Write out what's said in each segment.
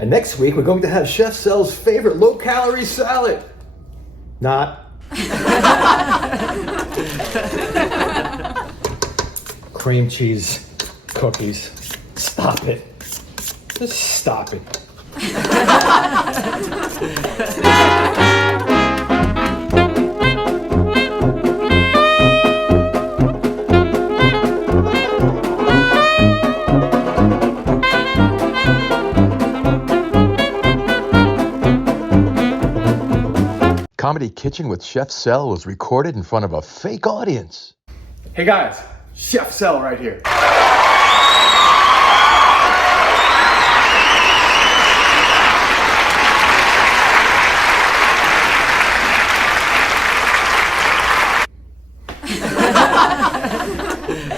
And next week, we're going to have Chef Sel's favorite low-calorie salad. Not. Cream cheese cookies. Stop it. Just stop it. Comedy Kitchen with Chef Sel was recorded in front of a fake audience. Hey guys, Chef Sel right here.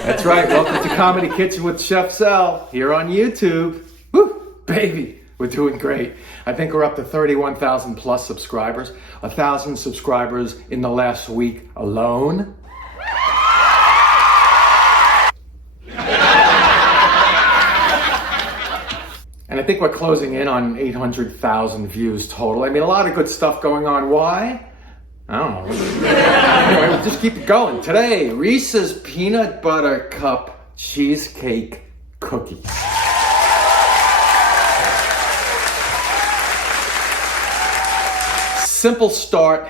That's right, welcome to Comedy Kitchen with Chef Sel here on YouTube. Woo, baby, we're doing great. I think we're up to 31,000 plus subscribers. 1,000 subscribers in the last week alone. And I think we're closing in on 800,000 views total. I mean, a lot of good stuff going on. Why? I don't know. Anyway, we'll just keep it going. Today, Reese's Peanut Butter Cup Cheesecake Cookies. Simple start,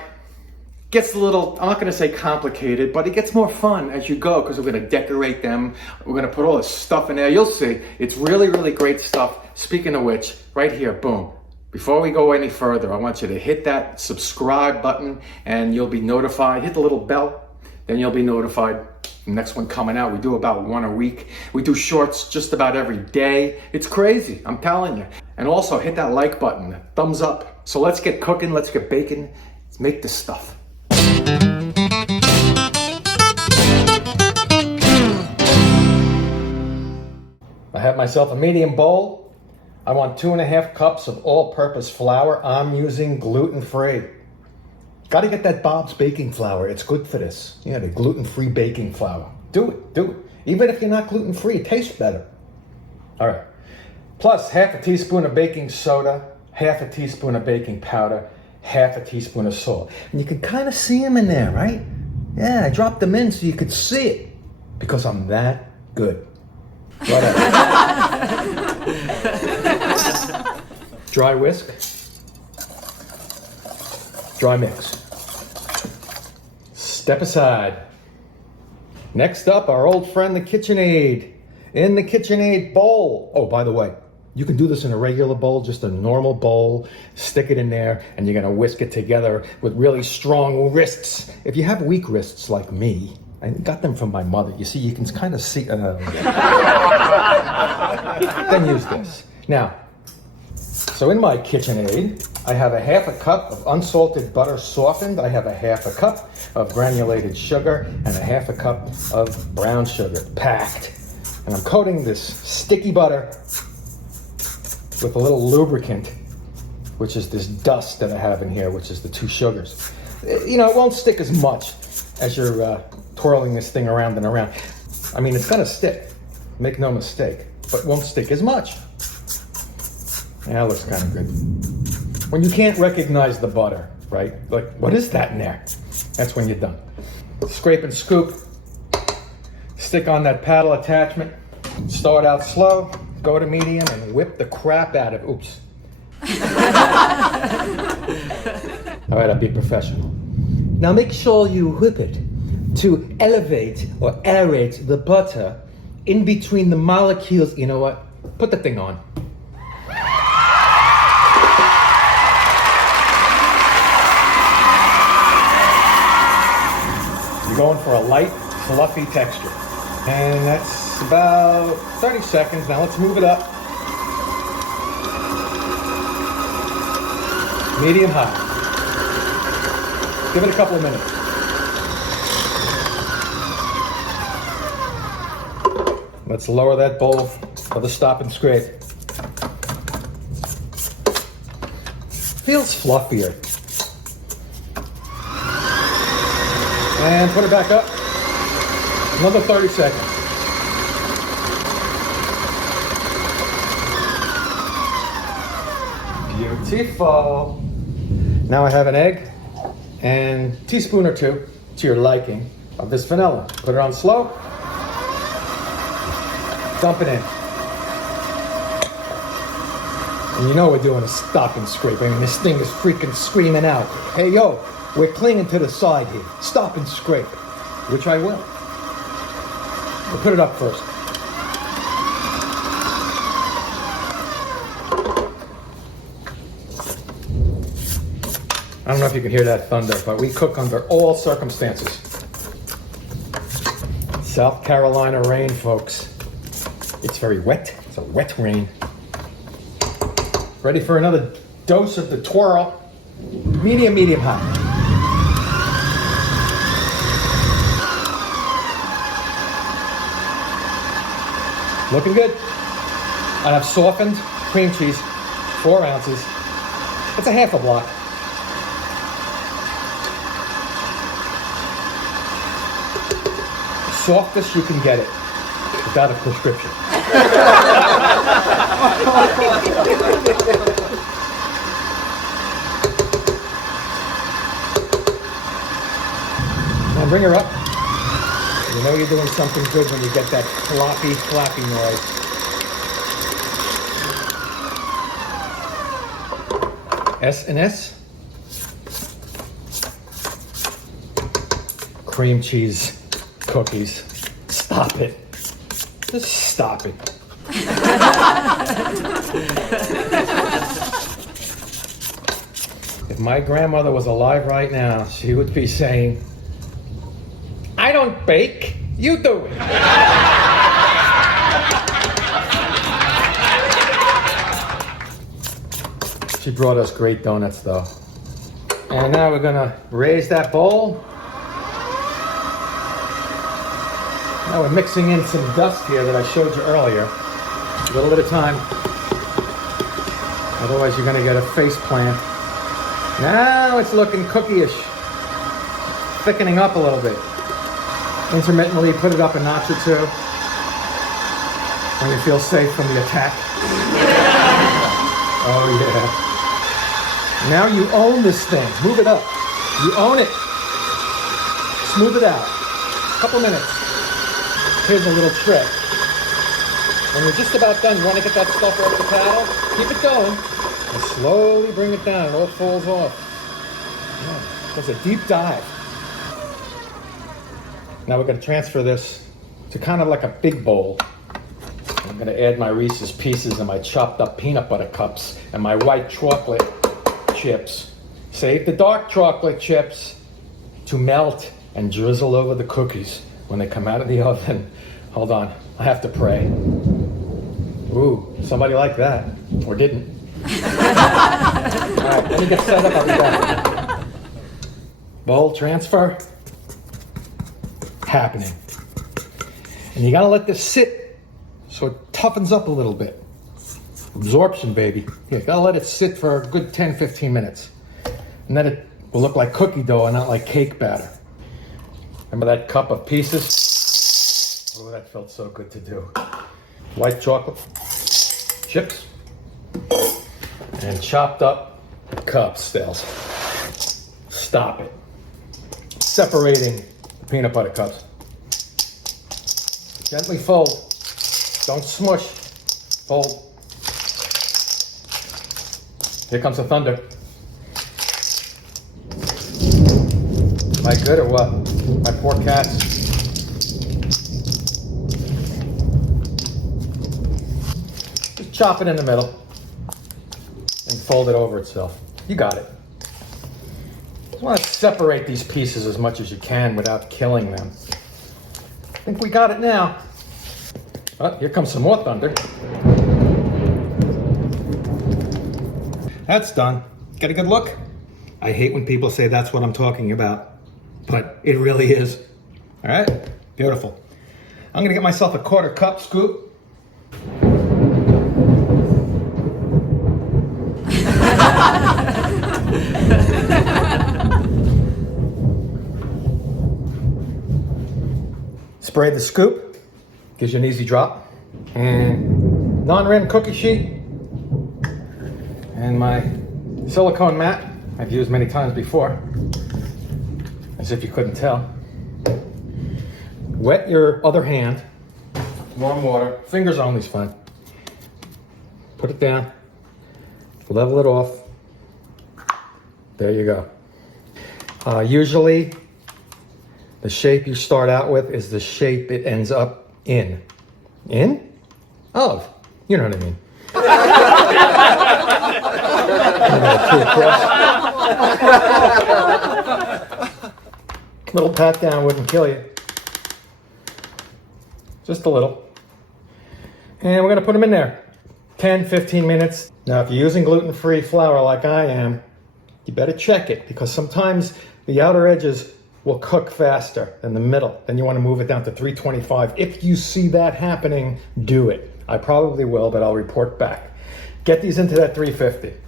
gets a little, I'm not gonna say complicated, but it gets more fun as you go because we're gonna decorate them. We're gonna put all this stuff in there. You'll see, it's really, really great stuff. Speaking of which, right here, boom. Before we go any further, I want you to hit that subscribe button and you'll be notified. Hit the little bell, then you'll be notified. The next one coming out, we do about one a week. We do shorts just about every day. It's crazy, I'm telling you. And also hit that like button, thumbs up. So let's get cooking, let's get baking, let's make this stuff. I have myself a medium bowl. I want 2.5 cups of all-purpose flour. I'm using gluten-free. Gotta get that Bob's baking flour. It's good for this. Yeah, the gluten-free baking flour. Do it. Even if you're not gluten-free, it tastes better. All right. Plus, 1/2 teaspoon of baking soda, 1/2 teaspoon of baking powder, 1/2 teaspoon of salt. And you can kind of see them in there, right? Yeah, I dropped them in so you could see it. Because I'm that good. Whatever. Dry whisk. Dry mix. Step aside. Next up, our old friend, the KitchenAid. In the KitchenAid bowl. Oh, by the way, you can do this in a regular bowl, just a normal bowl. Stick it in there, and you're gonna whisk it together with really strong wrists. If you have weak wrists like me, I got them from my mother. You see, you can kind of see. Then use this. Now, so in my KitchenAid, I have 1/2 cup of unsalted butter softened. I have 1/2 cup of granulated sugar and 1/2 cup of brown sugar, packed. And I'm coating this sticky butter with a little lubricant, which is this dust that I have in here, which is the 2 sugars. You know, it won't stick as much as you're twirling this thing around and around. I mean, it's gonna stick, make no mistake, but it won't stick as much. Yeah, it looks kind of good. When you can't recognize the butter, right? Like, what is that in there? That's when you're done. Scrape and scoop. Stick on that paddle attachment. Start out slow, go to medium, and whip the crap out of it. Oops. All right, I'll be professional. Now make sure you whip it to elevate or aerate the butter in between the molecules. You know what? Put the thing on. You're going for a light, fluffy texture. And that's about 30 seconds. Now let's move it up. Medium high. Give it a couple of minutes. Let's lower that bowl for the stop and scrape. Feels fluffier. And put it back up. Another 30 seconds. Beautiful. Now I have an egg and a teaspoon or two to your liking of this vanilla. Put it on slow. Dump it in. And you know we're doing a stop and scrape. I mean, this thing is freaking screaming out. Hey, yo, we're clinging to the side here. Stop and scrape. Which I will. We'll put it up first. I don't know if you can hear that thunder, but we cook under all circumstances. South Carolina rain, folks. It's very wet. It's a wet rain. Ready for another dose of the twirl. Medium, medium hot. Looking good. I have softened cream cheese, 4 ounces. It's a half a block. Softest you can get it without a prescription. Now bring her up. You know you're doing something good when you get that floppy, floppy noise. S&S. Cream cheese cookies. Stop it. Just stop it. If my grandmother was alive right now, she would be saying, I don't bake, you do it. She brought us great donuts though. And now we're gonna raise that bowl. Now we're mixing in some dust here that I showed you earlier. A little bit of time. Otherwise you're gonna get a face plant. Now it's looking cookie-ish. Thickening up a little bit. Intermittently put it up a notch or two when you feel safe from the attack. Oh yeah. Now you own this thing. Move it up. You own it. Smooth it out. Couple minutes. Here's a little trick. When you're just about done, you want to get that stuff off the paddle, keep it going, and slowly bring it down. It all falls off. Yeah, that's a deep dive. Now we're going to transfer this to kind of like a big bowl. I'm going to add my Reese's Pieces and my chopped up peanut butter cups and my white chocolate chips. Save the dark chocolate chips to melt and drizzle over the cookies when they come out of the oven. Hold on, I have to pray. Ooh, somebody liked that, or didn't. All right, let me get set up, I'll be back. Bowl transfer, happening. And you gotta let this sit so it toughens up a little bit. Absorption, baby. You gotta let it sit for a good 10, 15 minutes. And then it will look like cookie dough and not like cake batter. Remember that cup of pieces? Oh, that felt so good to do. White chocolate chips and chopped up cups, Stales. Stop it. Separating the peanut butter cups. Gently fold. Don't smush. Fold. Here comes the thunder. Am I good or what? My poor cats. Just chop it in the middle and fold it over itself. You got it. Just want to separate these pieces as much as you can without killing them. I think we got it now. Oh, here comes some more thunder. That's done. Get a good look? I hate when people say that's what I'm talking about, but it really is. All right, beautiful. I'm gonna get myself a 1/4 cup scoop. Spray the scoop, gives you an easy drop. And non-rim cookie sheet. And my silicone mat, I've used many times before, as if you couldn't tell. Wet your other hand, warm water, fingers only is fine. Put it down, level it off. There you go. Usually, the shape you start out with is the shape it ends up in. In? Oh, you know what I mean. Little pat down wouldn't kill you. Just a little. And we're gonna put them in there. 10, 15 minutes. Now, if you're using gluten-free flour like I am, you better check it, because sometimes the outer edges will cook faster than the middle. Then you want to move it down to 325. If you see that happening, do it. I probably will, but I'll report back. Get these into that 350.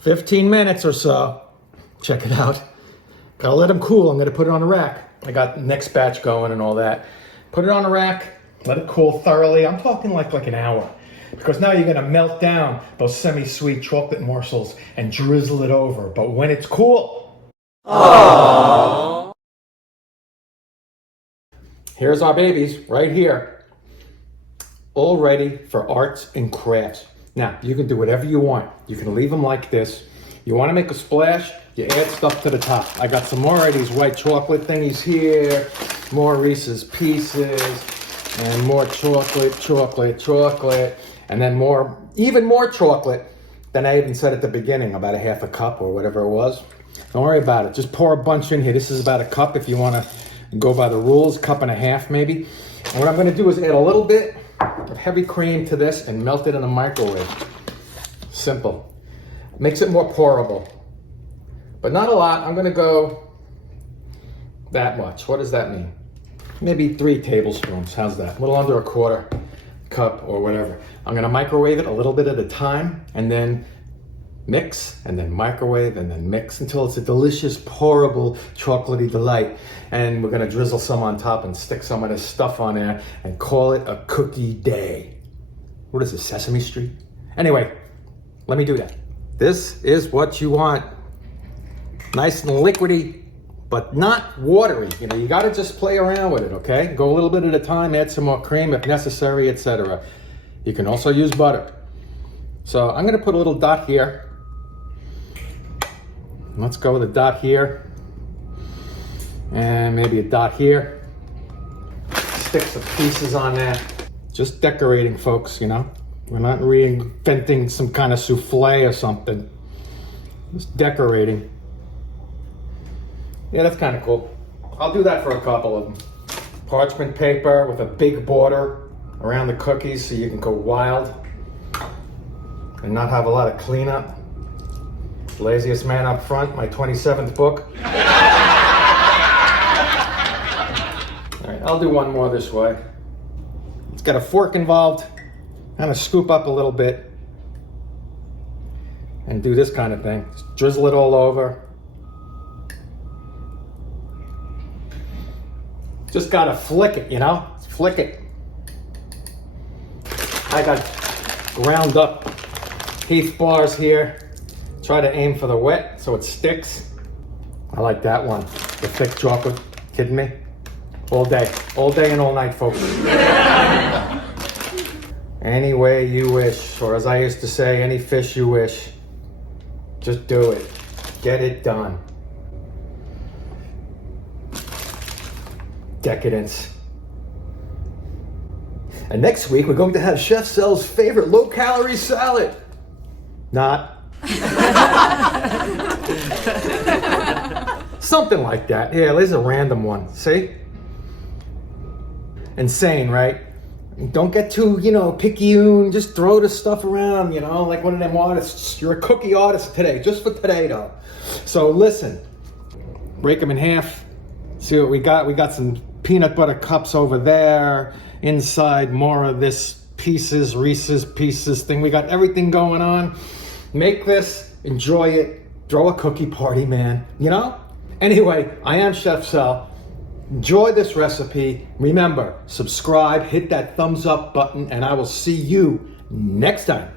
15 minutes or so. Check it out. Gotta let them cool. I'm gonna put it on a rack. I got the next batch going and all that. Put it on a rack, let it cool thoroughly. I'm talking like an hour. Because now you're gonna melt down those semi-sweet chocolate morsels and drizzle it over. But when it's cool, aww. Here's our babies right here, all ready for arts and crafts. Now, you can do whatever you want. You can leave them like this. You wanna make a splash, you add stuff to the top. I got some more of these white chocolate thingies here, more Reese's Pieces, and more chocolate, and then even more chocolate than I even said at the beginning, about a half a cup or whatever it was. Don't worry about it. Just pour a bunch in here. This is about a cup if you want to go by the rules, cup and a half maybe. And what I'm going to do is add a little bit of heavy cream to this and melt it in the microwave. Simple. Makes it more pourable. But not a lot. I'm going to go that much. What does that mean? Maybe 3 tablespoons. How's that? A little under a quarter cup or whatever. I'm gonna microwave it a little bit at a time and then mix and then microwave and then mix until it's a delicious, pourable, chocolatey delight. And we're gonna drizzle some on top and stick some of this stuff on there and call it a cookie day. What is this, Sesame Street? Anyway, let me do that. This is what you want. Nice and liquidy, but not watery. You know, you gotta just play around with it, okay? Go a little bit at a time, add some more cream if necessary, etc. You can also use butter. So I'm gonna put a little dot here. Let's go with a dot here. And maybe a dot here. Stick some pieces on there. Just decorating, folks, you know? We're not reinventing some kind of souffle or something. Just decorating. Yeah, that's kind of cool. I'll do that for a couple of them. Parchment paper with a big border around the cookies so you can go wild and not have a lot of cleanup. Laziest Man Up Front, my 27th book. All right, I'll do one more this way. It's got a fork involved. I'm gonna scoop up a little bit and do this kind of thing. Just drizzle it all over. Just gotta flick it, you know? Flick it. I got ground up Heath bars here. Try to aim for the wet so it sticks. I like that one. The thick chocolate. Kidding me? All day and all night, folks. Any way you wish, or as I used to say, any fish you wish. Just do it. Get it done. Decadence. And next week, we're going to have Chef Sel's favorite low-calorie salad. Not. Something like that. Yeah, there's a random one. See? Insane, right? Don't get too, picky-oon. Just throw the stuff around, like one of them artists. You're a cookie artist today, just for today, though. So listen, break them in half. See what we got? We got some peanut butter cups over there. Inside, more of this Pieces, Reese's Pieces thing. We got everything going on. Make this, enjoy it, throw a cookie party, man. Anyway, I am Chef Sel. Enjoy this recipe. Remember, subscribe, hit that thumbs up button, and I will see you next time.